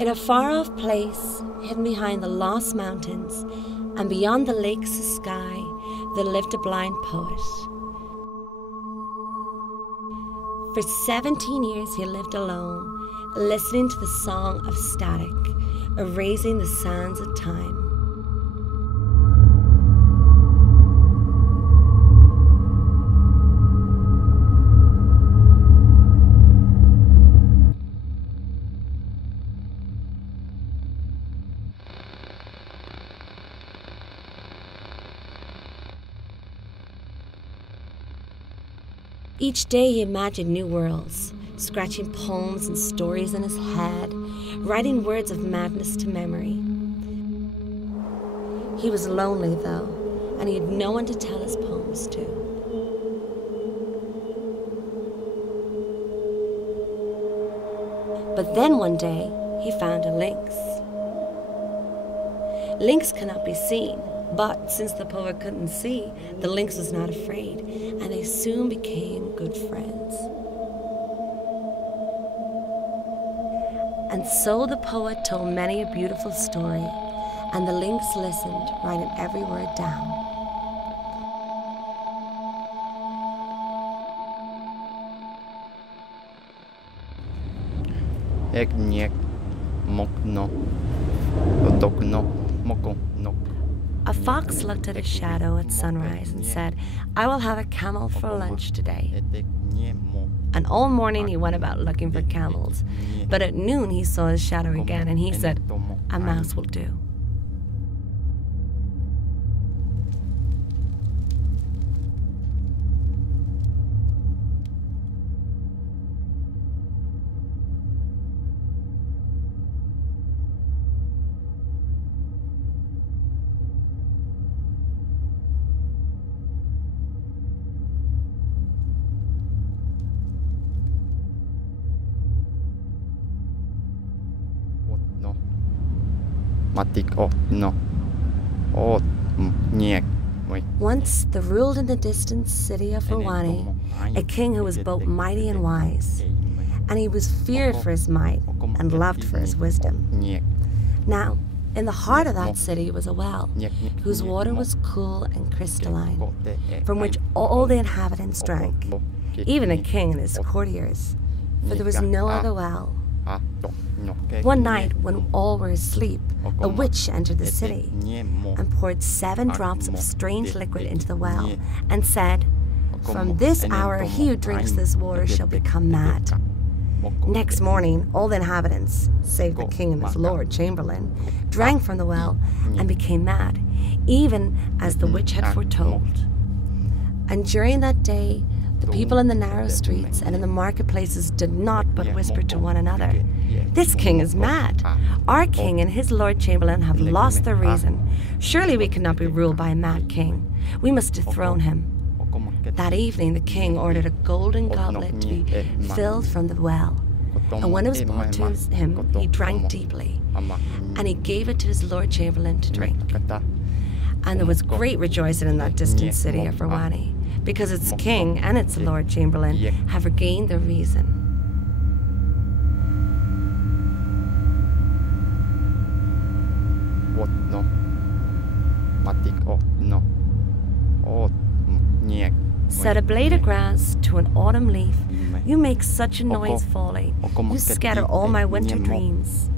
In a far-off place, hidden behind the lost mountains and beyond the lake's sky, there lived a blind poet. For 17 years he lived alone, listening to the song of static, erasing the sands of time. Each day he imagined new worlds, scratching poems and stories in his head, writing words of madness to memory. He was lonely, though, and he had no one to tell his poems to. But then one day, he found a lynx. Lynx cannot be seen, but since the poet couldn't see, the lynx was not afraid, and they soon became good friends. And so the poet told many a beautiful story, and the lynx listened, writing every word down. A fox looked at his shadow at sunrise and said, "I will have a camel for lunch today." And all morning he went about looking for camels, but at noon he saw his shadow again, and he said, "A mouse will do." Once there ruled in the distant city of Rwani a king who was both mighty and wise, and he was feared for his might and loved for his wisdom. Now, in the heart of that city was a well, whose water was cool and crystalline, from which all the inhabitants drank, even the king and his courtiers, for there was no other well. One night, when all were asleep, a witch entered the city and poured 7 drops of strange liquid into the well and said, "From this hour, he who drinks this water shall become mad." Next morning, all the inhabitants, save the king and his lord chamberlain, drank from the well and became mad, even as the witch had foretold. And during that day, the people in the narrow streets and in the marketplaces did not but whisper to one another, "This king is mad. Our king and his lord chamberlain have lost their reason. Surely we cannot be ruled by a mad king. We must dethrone him." That evening the king ordered a golden goblet to be filled from the well. And when it was brought to him, he drank deeply, and he gave it to his lord chamberlain to drink. And there was great rejoicing in that distant city of Rwani, because its king and its lord chamberlain have regained their reason. Set a blade of grass to an autumn leaf, you make such a noise falling, you scatter all my winter dreams.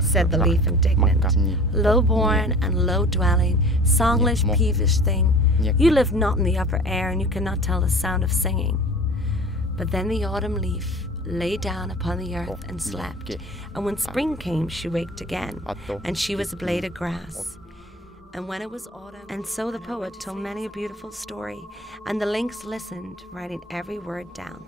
Said the leaf indignant, "Low-born and low-dwelling, songless, peevish thing, you live not in the upper air, and you cannot tell the sound of singing." But then the autumn leaf lay down upon the earth and slept, and when spring came she waked again, and she was a blade of grass. And when it was autumn, and so the poet told many a beautiful story, and the lynx listened, writing every word down.